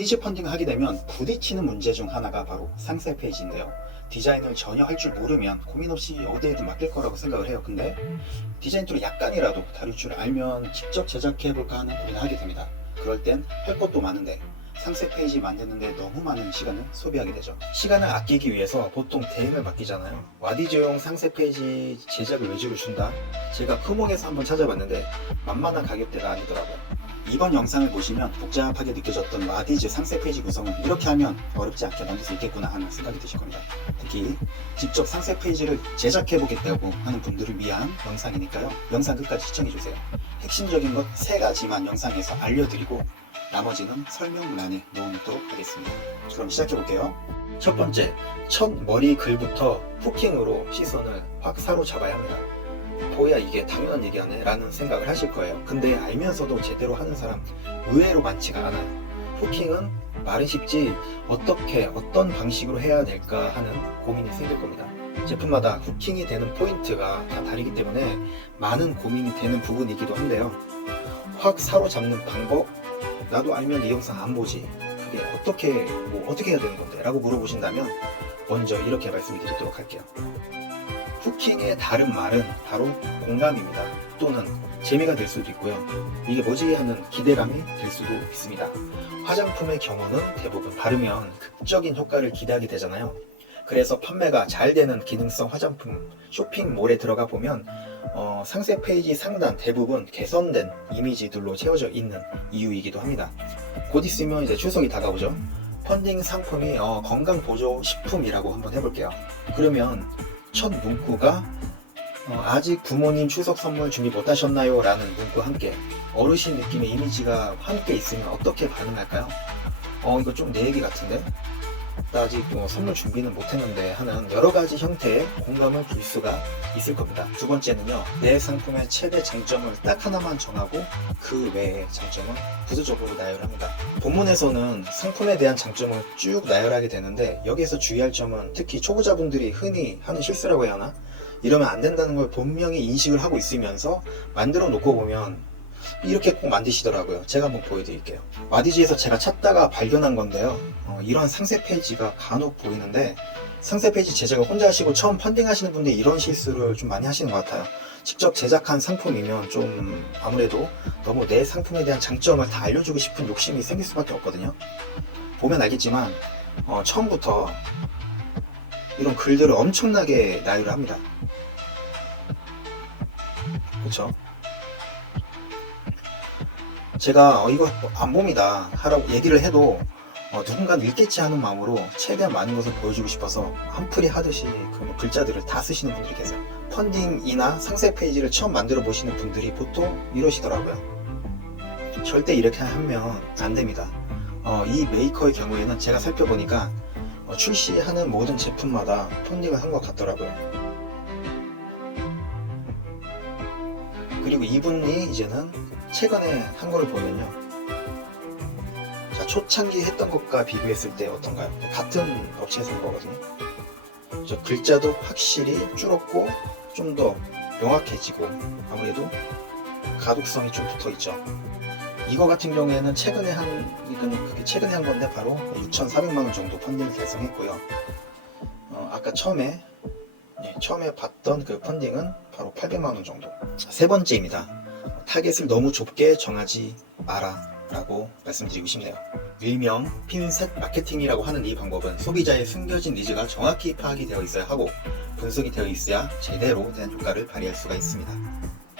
와디즈 펀딩을 하게 되면 부딪히는 문제 중 하나가 바로 상세 페이지인데요. 디자인을 전혀 할 줄 모르면 고민 없이 어디에든 맡길 거라고 생각을 해요. 근데 디자인 툴을 약간이라도 다룰 줄 알면 직접 제작해볼까 하는 고민을 하게 됩니다. 그럴 땐 할 것도 많은데 상세 페이지 만드는데 너무 많은 시간을 소비하게 되죠. 시간을 아끼기 위해서 보통 대행을 맡기잖아요. 와디즈용 상세 페이지 제작을 외주를 준다? 제가 크몽에서 한번 찾아봤는데 만만한 가격대가 아니더라고요. 이번 영상을 보시면 복잡하게 느껴졌던 와디즈 상세 페이지 구성은 이렇게 하면 어렵지 않게 만들 수 있겠구나 하는 생각이 드실 겁니다. 특히 직접 상세 페이지를 제작해보겠다고 하는 분들을 위한 영상이니까요. 영상 끝까지 시청해주세요. 핵심적인 것 3가지만 영상에서 알려드리고 나머지는 설명란에 넣어놓도록 하겠습니다. 그럼 시작해볼게요. 첫 번째, 첫 머리 글부터 후킹으로 시선을 확 사로잡아야 합니다. 뭐야 이게 당연한 얘기하네 라는 생각을 하실 거예요. 근데 알면서도 제대로 하는 사람 의외로 많지가 않아요. 후킹은 말은 쉽지 어떻게 어떤 방식으로 해야 될까 하는 고민이 생길 겁니다. 제품마다 후킹이 되는 포인트가 다 다르기 때문에 많은 고민이 되는 부분이기도 한데요. 확 사로잡는 방법, 나도 알면 이 영상 안 보지, 그게 어떻게 해야 되는 건데 라고 물어보신다면 먼저 이렇게 말씀드리도록 할게요. 후킹의 다른 말은 바로 공감입니다. 또는 재미가 될 수도 있고요. 이게 뭐지 하는 기대감이 될 수도 있습니다. 화장품의 경우는 대부분 바르면 극적인 효과를 기대하게 되잖아요. 그래서 판매가 잘 되는 기능성 화장품 쇼핑몰에 들어가 보면 상세 페이지 상단 대부분 개선된 이미지들로 채워져 있는 이유이기도 합니다. 곧 있으면 이제 추석이 다가오죠. 펀딩 상품이 건강보조식품이라고 한번 해볼게요. 그러면 첫 문구가 아직 부모님 추석 선물 준비 못하셨나요? 라는 문구와 함께 어르신 느낌의 이미지가 함께 있으면 어떻게 반응할까요? 이거 좀 내 얘기 같은데? 나 아직 선물 준비는 못했는데 하는 여러가지 형태의 공감을 줄 수가 있을 겁니다. 두 번째는요, 내 상품의 최대 장점을 딱 하나만 정하고 그 외의 장점은 부수적으로 나열합니다. 본문에서는 상품에 대한 장점을 쭉 나열하게 되는데 여기에서 주의할 점은 특히 초보자분들이 흔히 하는 실수라고 해야 하나? 이러면 안 된다는 걸 분명히 인식을 하고 있으면서 만들어 놓고 보면 이렇게 꼭 만드시더라고요. 제가 한번 보여드릴게요. 와디즈에서 제가 찾다가 발견한 건데요. 이런 상세 페이지가 간혹 보이는데 상세 페이지 제작을 혼자 하시고 처음 펀딩 하시는 분들이 이런 실수를 좀 많이 하시는 것 같아요. 직접 제작한 상품이면 좀 아무래도 너무 내 상품에 대한 장점을 다 알려주고 싶은 욕심이 생길 수밖에 없거든요. 보면 알겠지만 처음부터 이런 글들을 엄청나게 나열을 합니다. 그쵸? 제가 이거 안 봅니다 하라고 얘기를 해도 누군가는 읽겠지 하는 마음으로 최대한 많은 것을 보여주고 싶어서 한풀이 하듯이 그 글자들을 다 쓰시는 분들이 계세요. 펀딩이나 상세 페이지를 처음 만들어 보시는 분들이 보통 이러시더라고요. 절대 이렇게 하면 안 됩니다. 이 메이커의 경우에는 제가 살펴보니까 출시하는 모든 제품마다 펀딩을 한 것 같더라고요. 그리고 이분이 이제는 최근에 한 거를 보면요, 자, 초창기 했던 것과 비교했을 때 어떤가요? 같은 업체에서 한 거거든요. 저 글자도 확실히 줄었고 좀 더 명확해지고 아무래도 가독성이 좀 붙어있죠. 이거 같은 경우에는 최근에 한 건데 바로 2,400만원 정도 펀딩을 달성했고요. 아까 처음에 봤던 그 펀딩은 바로 800만원 정도. 세 번째입니다. 타겟을 너무 좁게 정하지 마라 라고 말씀드리고 싶네요. 일명 핀셋 마케팅이라고 하는 이 방법은 소비자의 숨겨진 니즈가 정확히 파악이 되어 있어야 하고 분석이 되어 있어야 제대로 된 효과를 발휘할 수가 있습니다.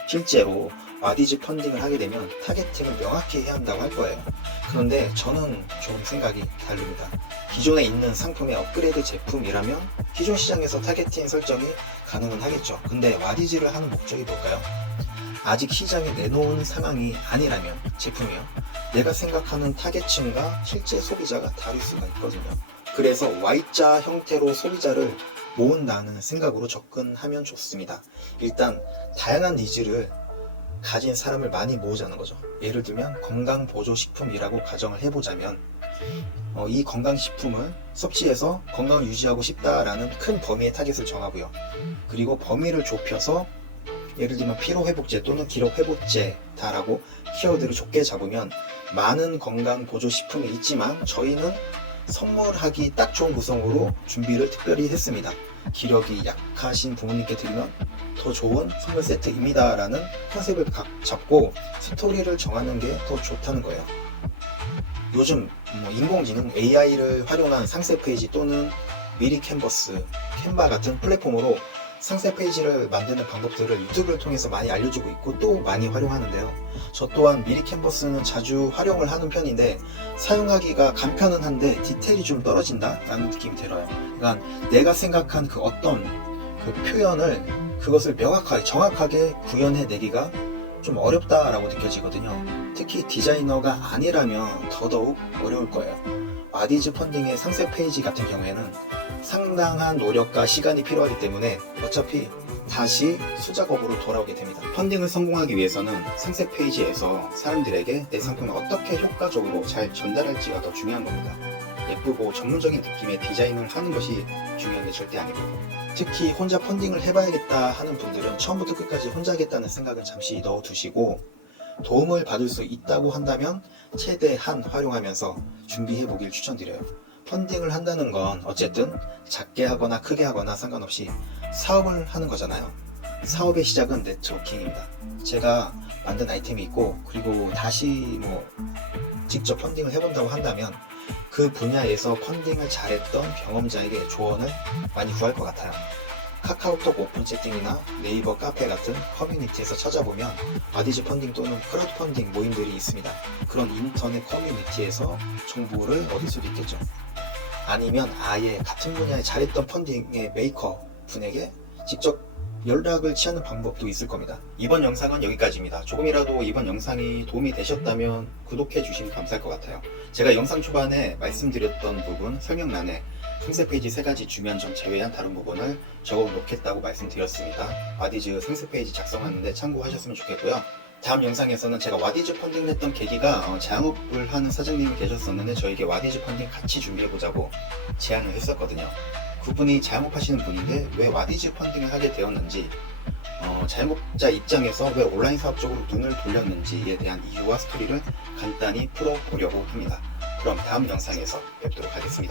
실제로 와디즈 펀딩을 하게 되면 타겟팅을 명확히 해야 한다고 할 거예요. 그런데 저는 좀 생각이 다릅니다. 기존에 있는 상품의 업그레이드 제품이라면 기존 시장에서 타겟팅 설정이 가능은 하겠죠. 근데 와디즈를 하는 목적이 뭘까요? 아직 시장에 내놓은 상황이 아니라면 제품이요, 내가 생각하는 타겟층과 실제 소비자가 다를 수가 있거든요. 그래서 Y자 형태로 소비자를 모은다는 생각으로 접근하면 좋습니다. 일단 다양한 니즈를 가진 사람을 많이 모으자는 거죠. 예를 들면 건강보조식품이라고 가정을 해보자면 이 건강식품을 섭취해서 건강을 유지하고 싶다라는 큰 범위의 타겟을 정하고요. 그리고 범위를 좁혀서 예를 들면 피로회복제 또는 기록회복제다라고 키워드를 좁게 잡으면 많은 건강 보조 식품이 있지만 저희는 선물하기 딱 좋은 구성으로 준비를 특별히 했습니다. 기력이 약하신 부모님께 드리면 더 좋은 선물 세트입니다 라는 컨셉을 잡고 스토리를 정하는 게 더 좋다는 거예요. 요즘 인공지능 AI를 활용한 상세 페이지 또는 미리 캔버스, 캔바 같은 플랫폼으로 상세 페이지를 만드는 방법들을 유튜브를 통해서 많이 알려주고 있고 또 많이 활용하는데요. 저 또한 미리 캔버스는 자주 활용을 하는 편인데 사용하기가 간편은 한데 디테일이 좀 떨어진다 라는 느낌이 들어요. 그러니까 내가 생각한 그 어떤 그 표현을 그것을 명확하게 정확하게 구현해내기가 좀 어렵다라고 느껴지거든요. 특히 디자이너가 아니라면 더더욱 어려울 거예요. 와디즈 펀딩의 상세 페이지 같은 경우에는 상당한 노력과 시간이 필요하기 때문에 어차피 다시 수작업으로 돌아오게 됩니다. 펀딩을 성공하기 위해서는 상세 페이지에서 사람들에게 내 상품을 어떻게 효과적으로 잘 전달할지가 더 중요한 겁니다. 예쁘고 전문적인 느낌의 디자인을 하는 것이 중요한 게 절대 아니고, 특히 혼자 펀딩을 해봐야겠다 하는 분들은 처음부터 끝까지 혼자 하겠다는 생각은 잠시 넣어두시고 도움을 받을 수 있다고 한다면 최대한 활용하면서 준비해 보길 추천드려요. 펀딩을 한다는 건 어쨌든 작게 하거나 크게 하거나 상관없이 사업을 하는 거잖아요. 사업의 시작은 네트워킹입니다. 제가 만든 아이템이 있고 그리고 다시 직접 펀딩을 해본다고 한다면 그 분야에서 펀딩을 잘했던 경험자에게 조언을 많이 구할 것 같아요. 카카오톡 오픈 채팅이나 네이버 카페 같은 커뮤니티에서 찾아보면 와디즈 펀딩 또는 크라우드 펀딩 모임들이 있습니다. 그런 인터넷 커뮤니티에서 정보를 얻을 수도 있겠죠. 아니면 아예 같은 분야에 잘했던 펀딩의 메이커 분에게 직접 연락을 취하는 방법도 있을 겁니다. 이번 영상은 여기까지입니다. 조금이라도 이번 영상이 도움이 되셨다면 구독해 주시면 감사할 것 같아요. 제가 영상 초반에 말씀드렸던 부분 설명란에 상세 페이지 3가지 중요한 점 제외한 다른 부분을 적어 놓겠다고 말씀드렸습니다. 와디즈 상세 페이지 작성하는데 참고하셨으면 좋겠고요. 다음 영상에서는 제가 와디즈 펀딩을 했던 계기가 자영업을 하는 사장님이 계셨었는데 저에게 와디즈 펀딩 같이 준비해보자고 제안을 했었거든요. 그분이 자영업하시는 분인데 왜 와디즈 펀딩을 하게 되었는지, 자영업자 입장에서 왜 온라인 사업 쪽으로 눈을 돌렸는지에 대한 이유와 스토리를 간단히 풀어보려고 합니다. 그럼 다음 영상에서 뵙도록 하겠습니다.